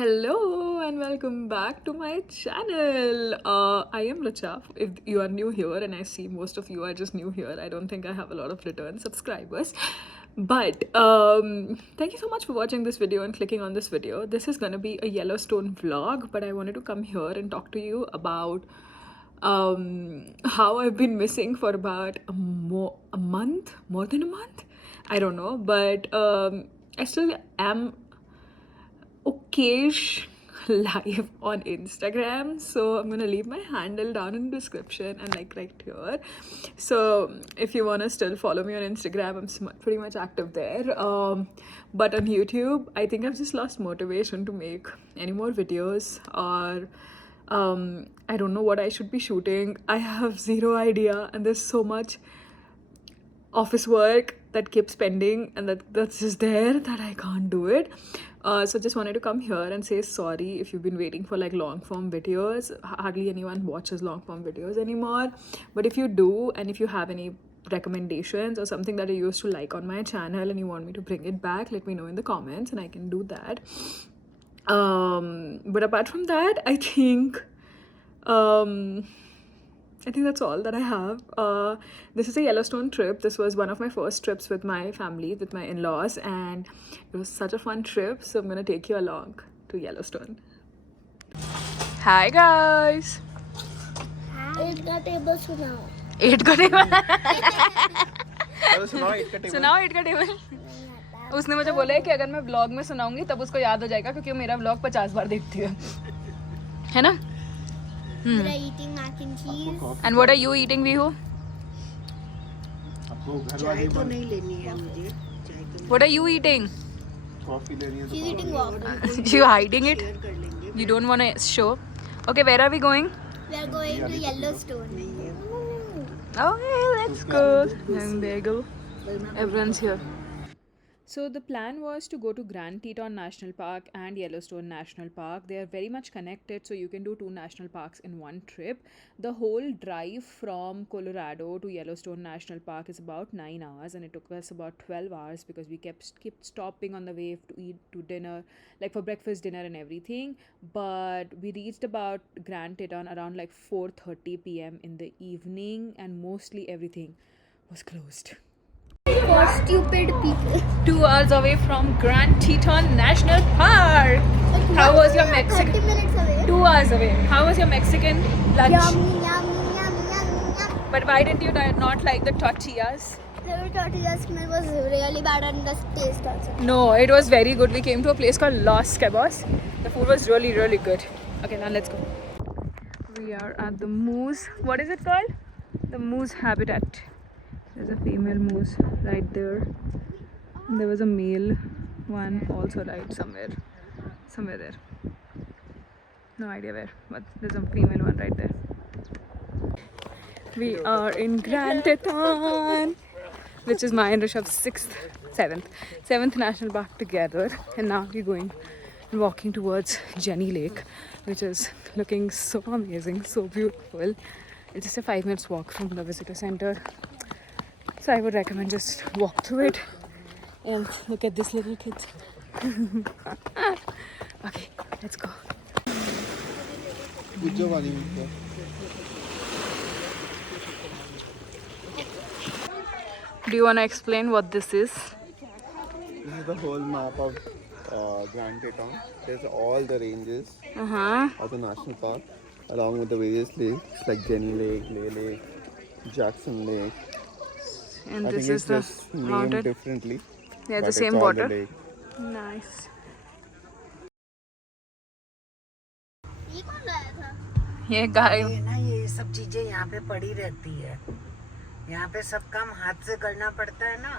Hello and welcome back to my channel. I am Richa. If you are new here, and I see most of you are just new here, I don't think I have a lot of return subscribers. But thank you so much for watching this video and clicking on this video. This is gonna be a Yellowstone vlog, but I wanted to come here and talk to you about how I've been missing for about a month, more than a month. I don't know, but I still am okayish live on Instagram, so I'm gonna leave my handle down in the description and like right here. So if you wanna still follow me on Instagram, I'm pretty much active there. But on YouTube, I think I've just lost motivation to make any more videos, or I don't know what I should be shooting. I have zero idea, and there's so much office work that keeps pending and that's just there that I can't do it. So just wanted to come here and say sorry if you've been waiting for like long form videos. Hardly anyone watches long form videos anymore, but if you do, and if you have any recommendations or something that you used to like on my channel and you want me to bring it back, let me know in the comments and I can do that. But apart from that, I think that's all that I have. This is a Yellowstone trip. This was one of my first trips with my family, with my in-laws, and it was such a fun trip. So I'm gonna take you along to Yellowstone. Hi guys. 8 का table सुनाओ. 8 का table. सुनाओ 8 का table. सुनाओ 8 का table. उसने मुझे बोला है कि अगर मैं व्लॉग में सुनाऊंगी तब उसको याद हो जाएगा, क्योंकि वो मेरा व्लॉग 50 बार देखती है ना? We're eating mac and cheese. And what are you eating, Vihu? चाय तो नहीं लेनी है मुझे. चाय तो What are you eating? Coffee लेनी है. She's eating waffles. You hiding it? Share कर लेंगे. You don't want to show? Okay, where are we going? We are going to Yellowstone. Okay, let's go. Young bagel. Everyone's here. So the plan was to go to Grand Teton National Park and Yellowstone National Park. They are very much connected, so you can do 2 national parks in one trip. The whole drive from Colorado to Yellowstone National Park is about 9 hours, and it took us about 12 hours because we kept stopping on the way to eat, to dinner, like for breakfast, dinner and everything. But we reached about Grand Teton around like 4:30 p.m. in the evening, and mostly everything was closed. For stupid people. 2 hours away from Grand Teton National Park. How was your Mexican? 30 minutes away. 2 hours away. How was your Mexican lunch? Yummy, yummy, yummy, yummy, yummy. But why didn't you not like the tortillas? The tortilla smell was really bad and the taste also. No, it was very good. We came to a place called Los Cabos. The food was really, really good. Okay, now let's go. We are at the moose. What is it called? The moose habitat. There's a female moose right there. And there was a male one also right somewhere there. No idea where, but there's a female one right there. We are in Grand Teton, which is my and Rishabh's 7th national park together. And now we're going and walking towards Jenny Lake, which is looking so amazing, so beautiful. It's just a 5 minutes walk from the visitor center. So I would recommend just walk through it and look at these little kids. Okay, let's go. Do you want to explain what this is? This is the whole map of Grand Teton. There's all the ranges of the national park, along with the various lakes like Jenny Lake, Lay Lake, Jackson Lake. And I this think is it's the just named mountain. differently. Yeah, but the it's same all water. the lake. Nice. ये कौन लाया था? ये गाय. ये ना ये सब चीजें यहाँ पे पड़ी रहती है. यहाँ पे सब काम हाथ से करना पड़ता है ना.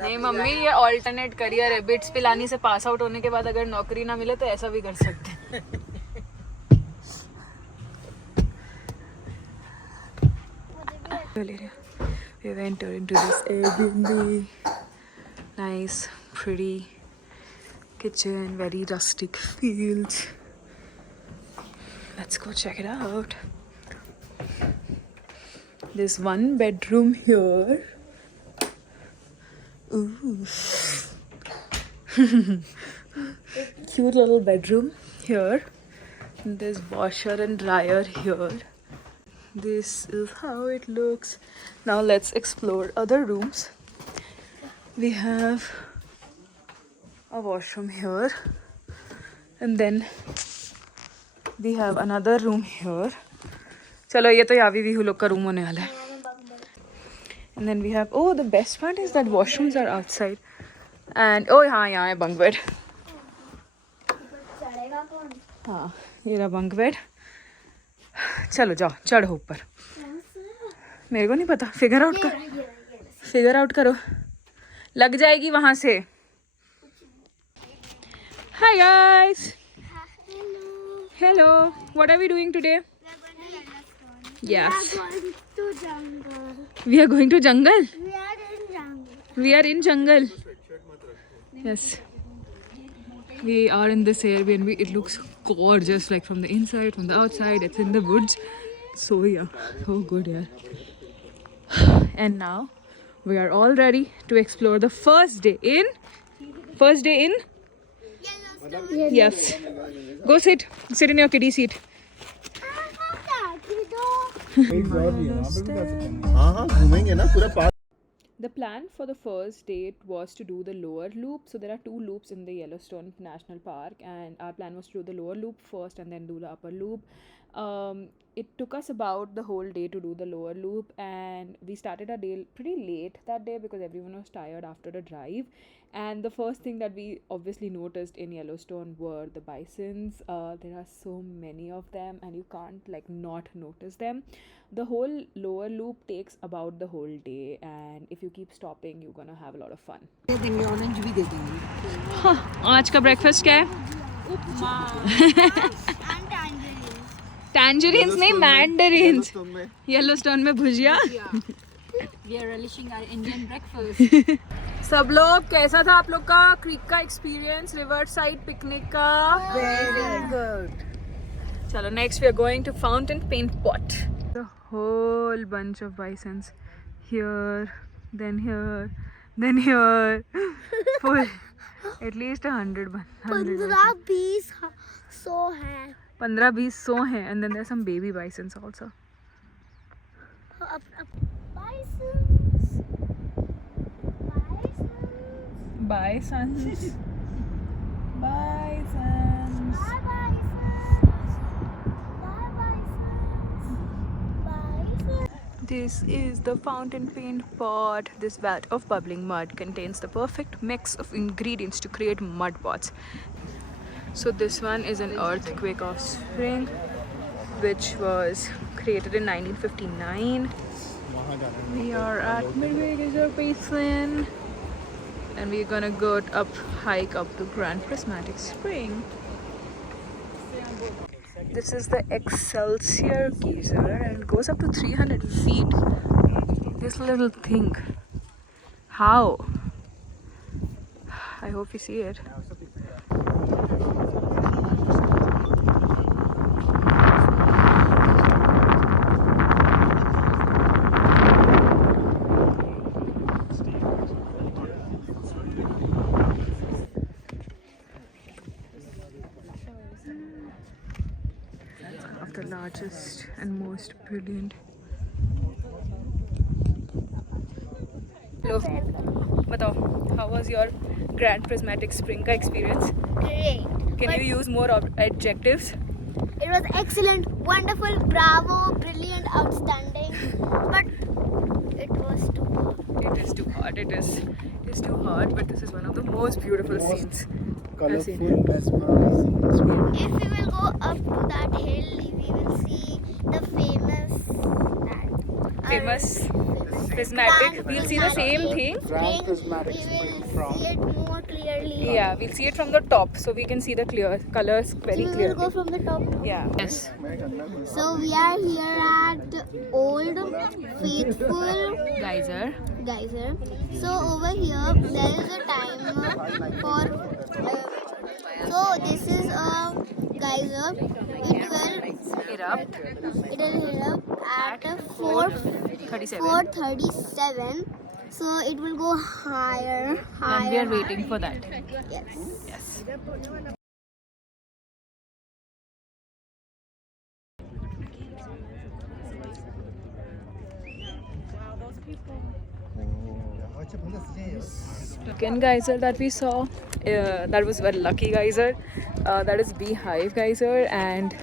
नहीं मम्मी, ये ऑल्टरनेट करियर है. बिट्स पिलानी से पास आउट होने के बाद अगर नौकरी ना मिले तो ऐसा भी कर सकते हैं. We went into this Airbnb. Nice, pretty kitchen, very rustic fields. Let's go check it out. There's 1 bedroom here. Ooh. cute little bedroom here. And there's washer and dryer here. This is how it looks. Now let's explore other rooms. We have a washroom here. And then we have another room here. Chalo, ye to Yavi Vihu log ka room hone wala hai. And then we have, oh, the best part is that washrooms are outside. And oh, हाँ यहाँ है bunk bed. हाँ ये रहा bunk bed. चलो जाओ चढ़ो ऊपर. मेरे को नहीं पता. Figure out करो. लग जाएगी वहाँ से. Hi guys. Hello. What are we doing today? Yes. We are going to jungle. We are in jungle. Yes. We are in this Airbnb. It looks gorgeous, like from the inside, from the outside. It's in the woods. So yeah, so good, yeah. And now we are all ready to explore the first day in. Yes. Go sit in your kiddie seat. घूमेंगे ना पूरा park. The plan for the first date was to do the lower loop. So there are 2 loops in the Yellowstone National Park, and our plan was to do the lower loop first and then do the upper loop. It took us about the whole day to do the lower loop, and we started our day pretty late that day because everyone was tired after the drive. And the first thing that we obviously noticed in Yellowstone were the bisons. There are so many of them and you can't like not notice them. The whole lower loop takes about the whole day, and if you keep stopping you're gonna have a lot of fun. Orange भी दे देंगे. आज का breakfast क्या है? टैंजरीन्स नहीं, मैंडरीन्स. Yellowstone में भुजिया. We are relishing our Indian breakfast. सब लोग कैसा था आप लोग का क्रीक का एक्सपीरियंस, रिवर साइड पिकनिक का? Very good. चलो next we are going to Fountain Paint Pot. The whole bunch of bisons here, then here, then here. Full. At least 100. 15-20 सौ हैं. 15-20 100 हैं, and then there's some baby bisons also. Bisons. This is the fountain paint pot. This vat of bubbling mud contains the perfect mix of ingredients to create mud pots. So this one is an earthquake of spring, which was created in 1959. We are at Midway Reserve Basin, and we're gonna go hike up to Grand Prismatic Spring. This is the Excelsior geyser, and it goes up to 300 feet. This little thing. How? I hope you see it. Of the largest and most brilliant. Hello. Batao, how was your Grand Prismatic Spring ka experience? Great. Can you use more adjectives? It was excellent, wonderful, bravo, brilliant, outstanding. But it was too hot. It is too hot. It is too hot, but this is one of the most beautiful scenes I've seen. If we will go up to that hill, we will see the Famous prismatic. We'll see the same thing. We will see it more clearly. Yeah, we'll see it from the top, so we can see the colors very We will clearly. go from the top. Yeah. Yes. So we are here at Old Faithful Geyser. Geyser. So over here there is a timer for. So this is a geyser. It will Erupt erupt at 4:37. So it will go higher. and we are waiting for that. Yes. Yes. Second geyser that we saw, that was a lucky geyser. That is Beehive geyser, and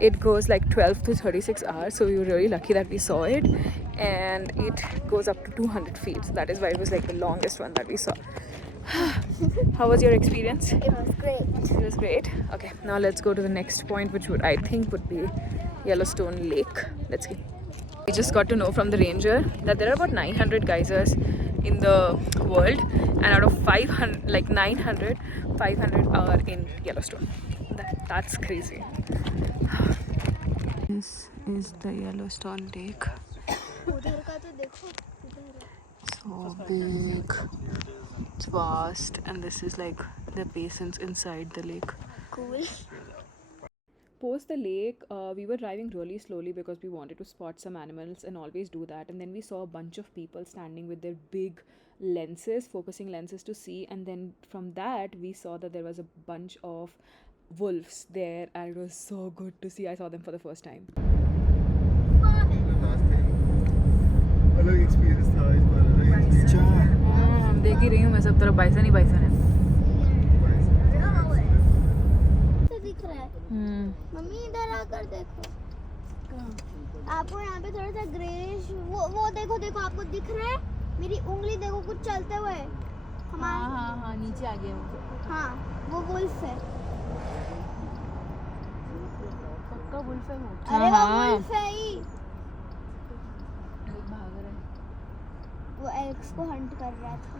it goes like 12 to 36 hours. So we were really lucky that we saw it, and it goes up to 200 feet. So that is why it was like the longest one that we saw. How was your experience? It was great. It was great. Okay, now let's go to the next point, which would I think would be Yellowstone Lake. Let's see. We just got to know from the ranger that there are about 900 geysers in the world, and out of 500, like 900, 500 are in Yellowstone. That's crazy. This is the Yellowstone Lake. उधर का तो देखो. So big, it's vast, and this is like the basins inside the lake. Cool. Post the lake, we were driving really slowly because we wanted to spot some animals and always do that. And then we saw a bunch of people standing with their big lenses, focusing lenses to see. And then from that, we saw that there was a bunch of wolves there, and it was so good to see. I saw them for the first time. अलग experience था इस बार अलग experience देख ही रही हूँ मैं, सब तरफ बाइसन ही बाइसन है. तो दिख रहा है. मम्मी इधर आकर देखो. आपको यहाँ पे थोड़ा सा ग्रेश वो देखो देखो आपको दिख रहा है. मेरी उंगली देखो कुछ चलते हुए. हाँ नीचे आ गया वो. हाँ वो वुल्फ है. पक्का वुल्फ है वो. अरे वो वुल्फ है ही. भाग रहा है. वो एलेक्स को हंट कर रहा था.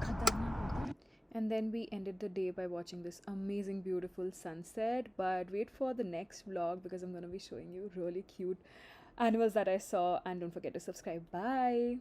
खतरनाक होता है. And then we ended the day by watching this amazing, beautiful sunset. But wait for the next vlog because I'm going to be showing you really cute animals that I saw. And don't forget to subscribe. Bye.